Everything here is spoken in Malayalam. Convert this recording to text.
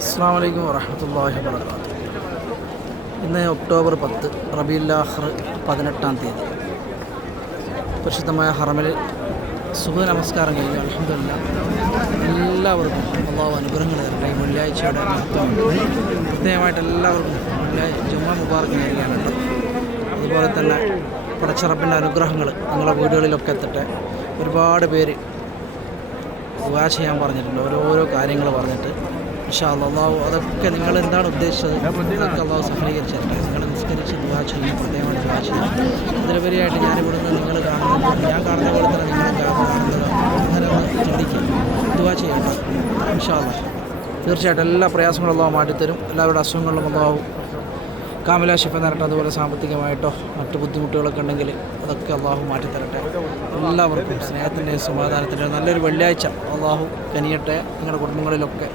അസ്സാം വലൈക്കും വറഹമത്തല്ലാഹി വർക്കാത്തു ഇന്ന് ഒക്ടോബർ പത്ത് റബിയുല്ലാഹർ പതിനെട്ടാം തീയതി. പരിശുദ്ധമായ ഹറമിൽ സുഖ നമസ്കാരം കഴിഞ്ഞു അലഹമില്ല എല്ലാവർക്കും അള്ളാഹു അനുഗ്രഹങ്ങൾ തരട്ടെ. വെള്ളിയാഴ്ചയുടെ മഹത്വം. പ്രത്യേകമായിട്ട് എല്ലാവർക്കും വെള്ളിയാഴ്ച ജുമ്മ മുബാർക്ക് നേരുകയാണുണ്ട് അതുപോലെ തന്നെ പടച്ചറപ്പിന്റെ അനുഗ്രഹങ്ങൾ നിങ്ങളുടെ വീടുകളിലൊക്കെ എത്തട്ടെ. ഒരുപാട് പേര് ദുവാ ചെയ്യാൻ പറഞ്ഞിട്ടുണ്ട്. ഓരോരോ കാര്യങ്ങൾ പറഞ്ഞിട്ട് അള്ളാഹു അതൊക്കെ നിങ്ങൾ എന്താണ് ഉദ്ദേശിച്ചത്? അള്ളാഹു സഫലീകരിച്ചിട്ടുണ്ട് നിങ്ങൾ നിസ്കരിച്ച് ദുവാ ചെയ്യും പ്രത്യേകമാണ് ദുവാ ചെയ്യും അതിലുപരിയായിട്ട് ഞാനിവിടുന്ന് നിങ്ങൾ കാണുന്നത് ഞാൻ കാണുന്ന പോലെ തന്നെ നിങ്ങൾ കാണുന്നത് അങ്ങനെ ഒന്ന് ദുവാ ചെയ്യട്ടെ ഇൻഷാ അള്ളാഹ് തീർച്ചയായിട്ടും എല്ലാ പ്രയാസങ്ങളും അള്ളാഹു മാറ്റിത്തരും. എല്ലാവരുടെ അസുഖങ്ങളിലും അള്ളാഹു കാമലാശിപ്പം തരട്ടെ അതുപോലെ സാമ്പത്തികമായിട്ടോ മറ്റു ബുദ്ധിമുട്ടുകളൊക്കെ ഉണ്ടെങ്കിൽ അതൊക്കെ അള്ളാഹു മാറ്റിത്തരട്ടെ. എല്ലാവർക്കും സ്നേഹത്തിന്റെയും സമാധാനത്തിന്റെയും നല്ലൊരു വെള്ളിയാഴ്ച. അള്ളാഹു കനിയട്ടെ നിങ്ങളുടെ കുടുംബങ്ങളിലൊക്കെ.